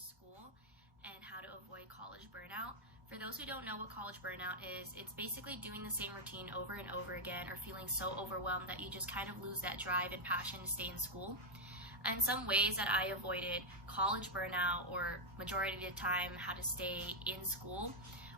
school and how to avoid college burnout. For those who don't know what college burnout is, it's basically doing the same routine over and over again or feeling so overwhelmed that you just kind of lose that drive and passion to stay in school. And some ways that I avoided college burnout, or majority of the time how to stay in school,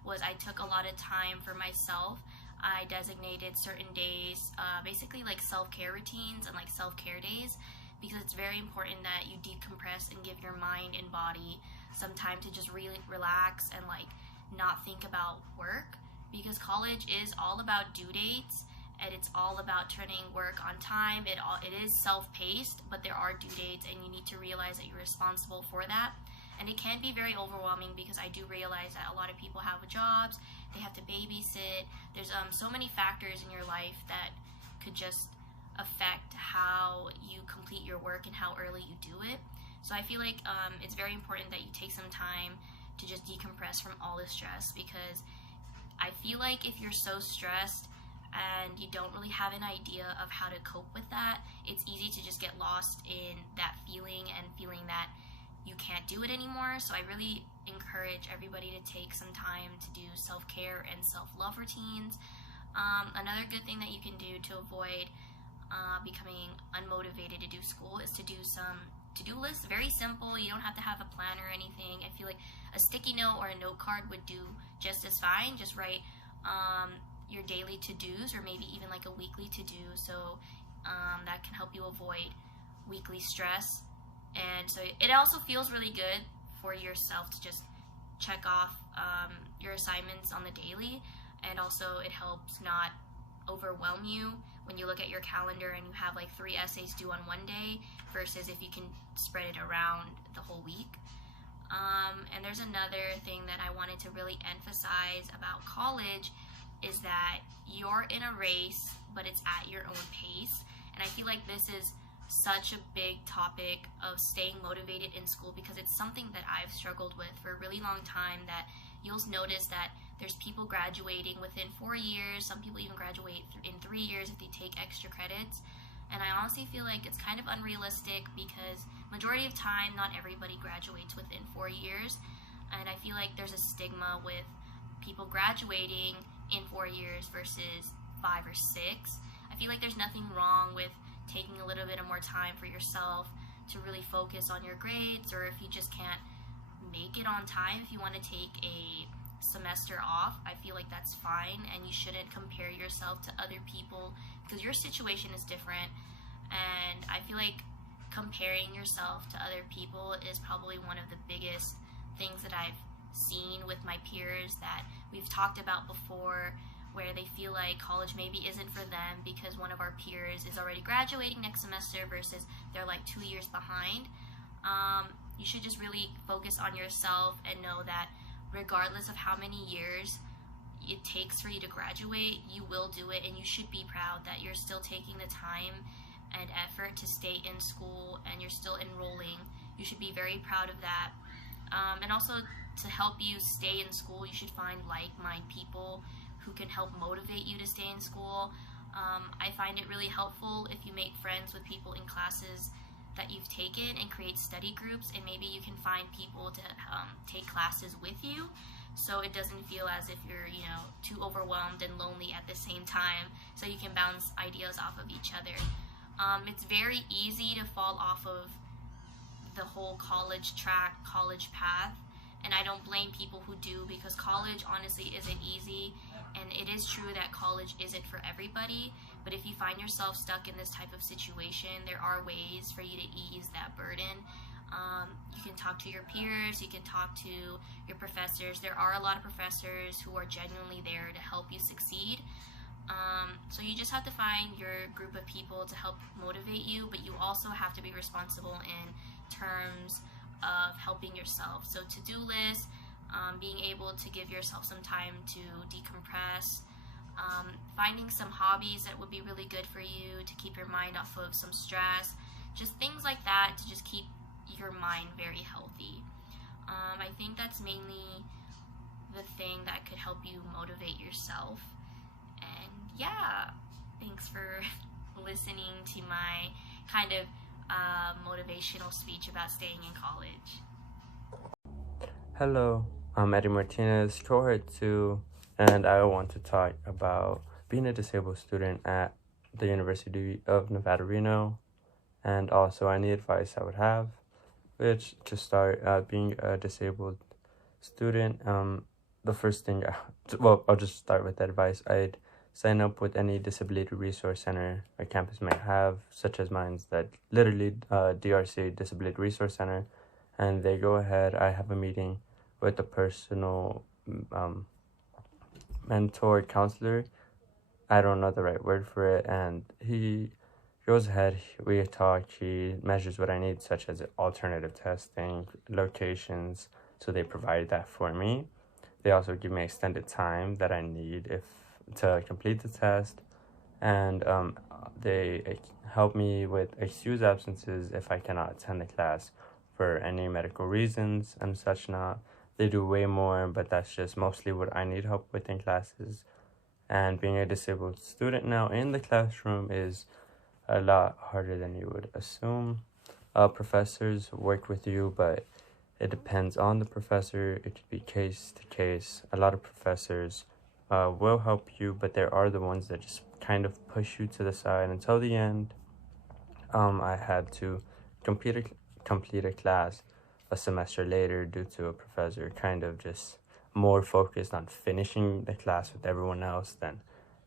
was I took a lot of time for myself. I designated certain days, basically like self-care routines and like self-care days, because it's very important that you decompress and give your mind and body some time to just really relax and like not think about work, because college is all about due dates and it's all about turning work on time. It is self-paced, but there are due dates and you need to realize that you're responsible for that. And it can be very overwhelming, because I do realize that a lot of people have jobs, they have to babysit. There's so many factors in your life that could just affect how you complete your work and how early you do it. So I feel like it's very important that you take some time to just decompress from all the stress, because I feel like if you're so stressed and you don't really have an idea of how to cope with that, it's easy to just get lost in that feeling and feeling that you can't do it anymore. So I really encourage everybody to take some time to do self-care and self-love routines. Another good thing that you can do to avoid becoming unmotivated to do school is to do some to-do lists. Very simple. You don't have to have a plan or anything. I feel like a sticky note or a note card would do just as fine. Just write your daily to-dos, or maybe even like a weekly to-do, so that can help you avoid weekly stress. And so it also feels really good for yourself to just check off your assignments on the daily, and also it helps not overwhelm you when you look at your calendar and you have like 3 essays due on one day, versus if you can spread it around the whole week. And there's another thing that I wanted to really emphasize about college, is that you're in a race, but it's at your own pace. And I feel like this is such a big topic of staying motivated in school, because it's something that I've struggled with for a really long time. That you'll notice that there's people graduating within 4 years, some people even graduate in 3 years if they take extra credits. And I honestly feel like it's kind of unrealistic, because majority of time not everybody graduates within 4 years, and I feel like there's a stigma with people graduating in 4 years versus 5 or 6. I feel like there's nothing wrong with taking a little bit of more time for yourself to really focus on your grades, or if you just can't make it on time, if you want to take a semester off, I feel like that's fine, and you shouldn't compare yourself to other people, because your situation is different. And I feel like comparing yourself to other people is probably one of the biggest things that I've seen with my peers that we've talked about before, where they feel like college maybe isn't for them because one of our peers is already graduating next semester versus they're like 2 years behind. You should just really focus on yourself and know that regardless of how many years it takes for you to graduate, you will do it, and you should be proud that you're still taking the time and effort to stay in school and you're still enrolling. You should be very proud of that. And also, to help you stay in school, you should find like-minded people who can help motivate you to stay in school. I find it really helpful if you make friends with people in classes that you've taken and create study groups, and maybe you can find people to take classes with you, so it doesn't feel as if you're too overwhelmed and lonely at the same time, so you can bounce ideas off of each other. It's very easy to fall off of the whole college track, college path, and I don't blame people who do, because college honestly isn't easy, and it is true that college isn't for everybody. But if you find yourself stuck in this type of situation, there are ways for you to ease that burden. You can talk to your peers, you can talk to your professors. There are a lot of professors who are genuinely there to help you succeed. So you just have to find your group of people to help motivate you, but you also have to be responsible in terms of helping yourself. So to-do lists, being able to give yourself some time to decompress, finding some hobbies that would be really good for you to keep your mind off of some stress, just things like that to just keep your mind very healthy. I think that's mainly the thing that could help you motivate yourself. And yeah, thanks for listening to my kind of motivational speech about staying in college. Hello, I'm Eddie Martinez, Cohort 2, and I want to talk about being a disabled student at the University of Nevada, Reno, and also any advice I would have, which to start being a disabled student, the first thing, I'll just start with the advice. I'd sign up with any disability resource center a campus might have, such as mine's that literally DRC, Disability Resource Center, and they go ahead. I have a meeting with a personal mentor, counselor. I don't know the right word for it, and he goes ahead, we talk, he measures what I need, such as alternative testing, locations, so they provide that for me. They also give me extended time that I need to complete the test, and they help me with excused absences if I cannot attend the class for any medical reasons and such not. They do way more, but that's just mostly what I need help with in classes. And being a disabled student now in the classroom is a lot harder than you would assume. Professors work with you, but it depends on the professor. It could be case to case. A lot of professors will help you, but there are the ones that just kind of push you to the side until the end. I had to complete a class a semester later due to a professor kind of just more focused on finishing the class with everyone else than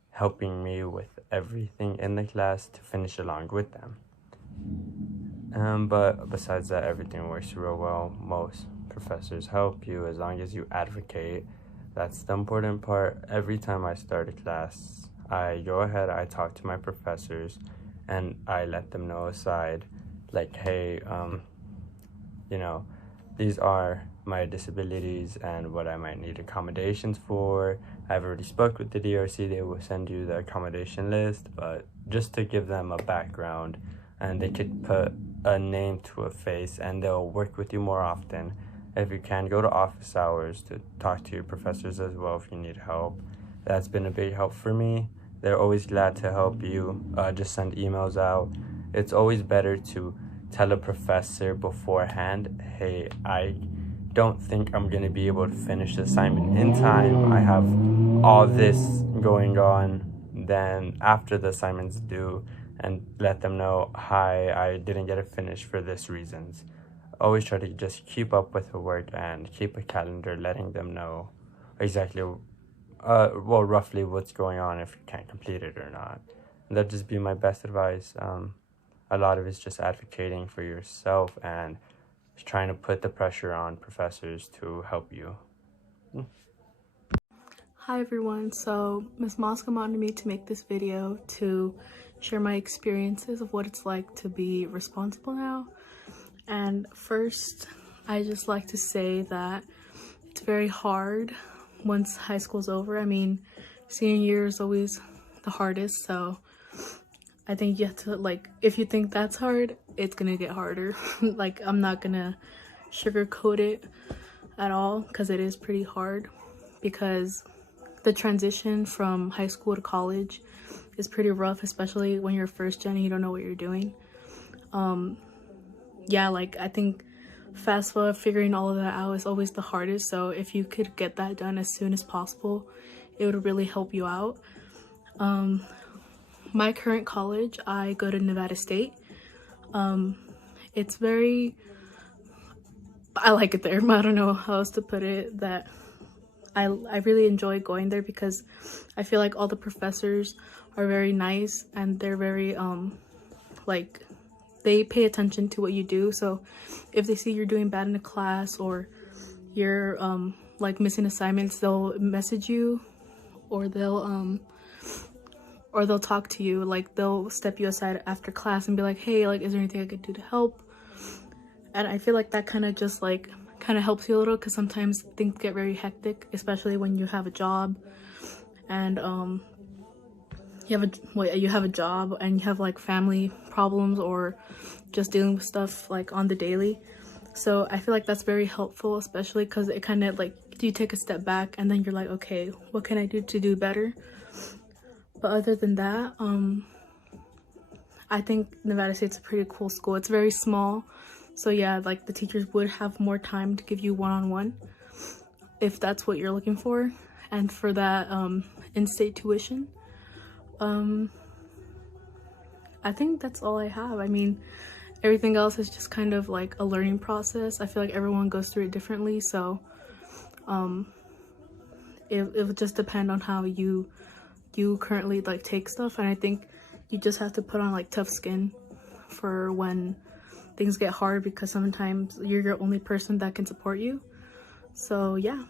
helping me with everything in the class to finish along with them. But besides that, everything works real well. Most professors help you as long as you advocate. That's the important part. Every time I start a class, I go ahead, I talk to my professors, and I let them know aside, like, hey, these are my disabilities and what I might need accommodations for. I've already spoke with the DRC. They will send you the accommodation list, but just to give them a background, and they could put a name to a face, and they'll work with you more often. If you can, go to office hours to talk to your professors as well if you need help. That's been a big help for me. They're always glad to help you. Just send emails out. It's always better to tell a professor beforehand, hey, I don't think I'm going to be able to finish the assignment in time. I have all this going on. Then after the assignment's due, and let them know, hi, I didn't get it finished for this reasons. Always try to just keep up with the work and keep a calendar letting them know exactly, roughly what's going on if you can't complete it or not. And that'd just be my best advice. A lot of it's just advocating for yourself and just trying to put the pressure on professors to help you. Hi everyone, so Ms. Mosca wanted me to make this video to share my experiences of what it's like to be responsible now. And first, I just like to say that it's very hard once high school's over. I mean, senior year is always the hardest, so I think you have to, if you think that's hard, it's gonna get harder. I'm not gonna sugarcoat it at all, because it is pretty hard, because the transition from high school to college is pretty rough, especially when you're first gen and you don't know what you're doing. I think fast forward, figuring all of that out is always the hardest, so if you could get that done as soon as possible, it would really help you out. My current college, I go to Nevada State. It's I like it there. I don't know how else to put it, that I really enjoy going there because I feel like all the professors are very nice, and they're very they pay attention to what you do. So if they see you're doing bad in a class or you're missing assignments, they'll message you, or they'll talk to you. They'll step you aside after class and be like, hey, is there anything I could do to help? And I feel like that kind of just helps you a little, because sometimes things get very hectic, especially when you have a job and you have a job and you have family problems or just dealing with stuff on the daily. So I feel like that's very helpful, especially because it kind of you take a step back and then you're like, okay, what can I do to do better? But other than that, I think Nevada State's a pretty cool school. It's very small, so yeah, the teachers would have more time to give you one-on-one. if that's what you're looking for. And for that in-state tuition, I think that's all I have. I mean, everything else is just kind of like a learning process. I feel like everyone goes through it differently, so it would just depend on how you currently like take stuff. And I think you just have to put on like tough skin for when things get hard, because sometimes you're your only person that can support you. So yeah.